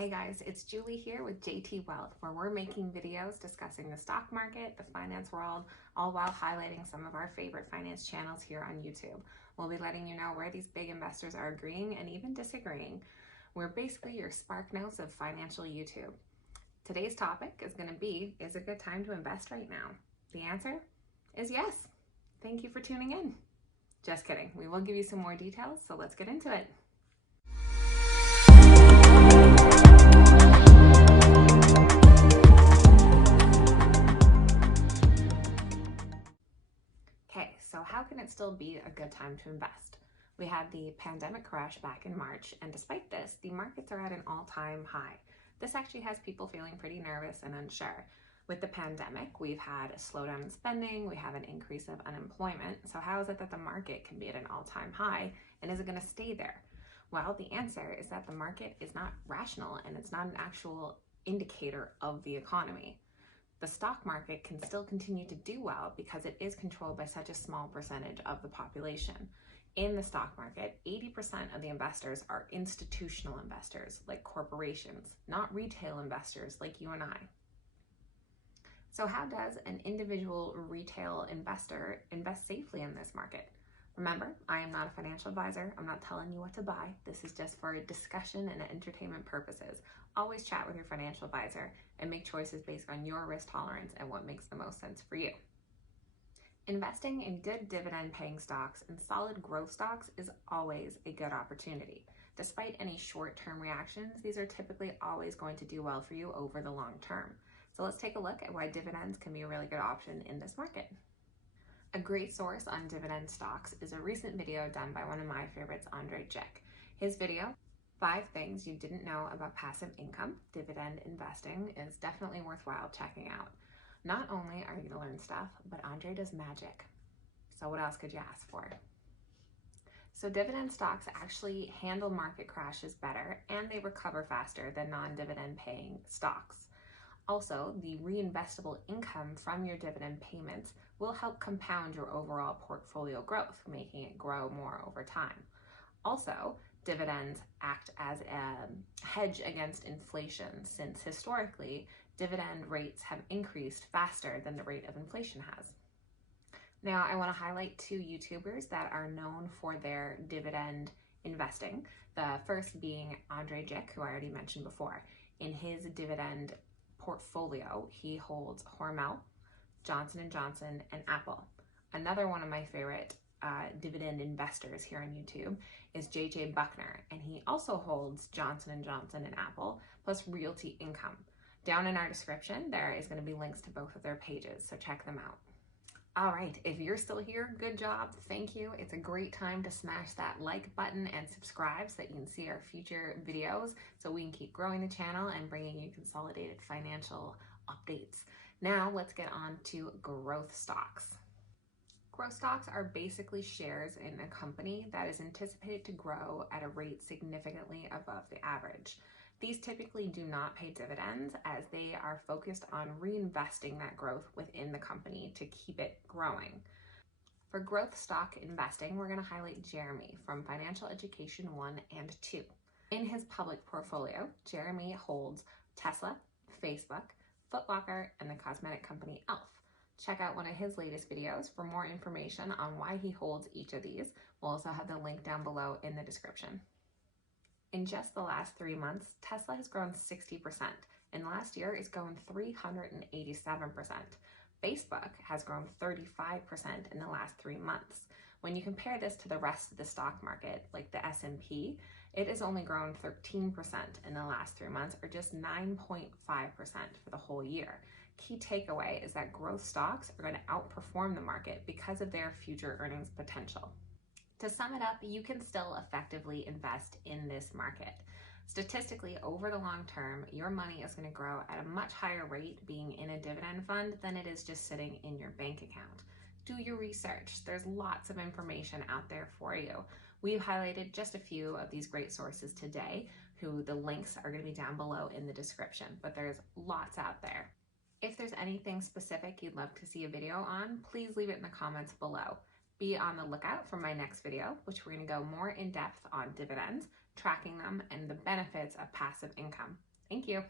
Hey guys, it's Julie here with JT Wealth, where we're making videos discussing the stock market, the finance world, all while highlighting some of our favorite finance channels here on YouTube. We'll be letting you know where these big investors are agreeing and even disagreeing. We're basically your spark notes of financial YouTube. Today's topic is going to be, is it a good time to invest right now? The answer is yes. Thank you for tuning in. Just kidding. We will give you some more details, so let's get into it. So how can it still be a good time to invest? We had the pandemic crash back in March, and despite this, the markets are at an all-time high. This actually has people feeling pretty nervous and unsure. With the pandemic, we've had a slowdown in spending, we have an increase of unemployment. So how is it that the market can be at an all-time high, and is it going to stay there? Well, the answer is that the market is not rational, and it's not an actual indicator of the economy. The stock market can still continue to do well because it is controlled by such a small percentage of the population. In the stock market, 80% of the investors are institutional investors, like corporations, not retail investors like you and I. So how does an individual retail investor invest safely in this market? Remember, I am not a financial advisor. I'm not telling you what to buy. This is just for discussion and entertainment purposes. Always chat with your financial advisor and make choices based on your risk tolerance and what makes the most sense for you. Investing in good dividend-paying stocks and solid growth stocks is always a good opportunity. Despite any short-term reactions, these are typically always going to do well for you over the long term. So let's take a look at why dividends can be a really good option in this market. A great source on dividend stocks is a recent video done by one of my favorites, Andrei Jikh. His video, 5 Things You Didn't Know About Passive Income, Dividend Investing, is definitely worthwhile checking out. Not only are you going to learn stuff, but Andrei does magic. So what else could you ask for? So dividend stocks actually handle market crashes better, and they recover faster than non-dividend paying stocks. Also, the reinvestable income from your dividend payments will help compound your overall portfolio growth, making it grow more over time. Also, dividends act as a hedge against inflation, since historically, dividend rates have increased faster than the rate of inflation has. Now, I want to highlight 2 YouTubers that are known for their dividend investing. The first being Andrei Jikh, who I already mentioned before. In his dividend portfolio, he holds Hormel, Johnson & Johnson, and Apple. Another one of my favorite dividend investors here on YouTube is Buckner, and he also holds Johnson & Johnson and Apple, plus Realty Income. Down in our description, there is going to be links to both of their pages, so check them out. All right, if you're still here, good job, thank you. It's a great time to smash that like button and subscribe so that you can see our future videos so we can keep growing the channel and bringing you consolidated financial updates. Now let's get on to growth stocks. Growth stocks are basically shares in a company that is anticipated to grow at a rate significantly above the average. These typically do not pay dividends, as they are focused on reinvesting that growth within the company to keep it growing. For growth stock investing, we're going to highlight Jeremy from Financial Education 1 and 2. In his public portfolio, Jeremy holds Tesla, Facebook, Foot Locker, and the cosmetic company e.l.f. Check out one of his latest videos for more information on why he holds each of these. We'll also have the link down below in the description. In just the last 3 months, Tesla has grown 60%, and last year it's grown 387%. Facebook has grown 35% in the last 3 months. When you compare this to the rest of the stock market, like the S&P, it has only grown 13% in the last 3 months, or just 9.5% for the whole year. Key takeaway is that growth stocks are going to outperform the market because of their future earnings potential. To sum it up, you can still effectively invest in this market. Statistically, over the long term, your money is going to grow at a much higher rate being in a dividend fund than it is just sitting in your bank account. Do your research. There's lots of information out there for you. We've highlighted just a few of these great sources today, who the links are going to be down below in the description, but there's lots out there. If there's anything specific you'd love to see a video on, please leave it in the comments below. Be on the lookout for my next video, which we're going to go more in depth on dividends, tracking them, and the benefits of passive income. Thank you.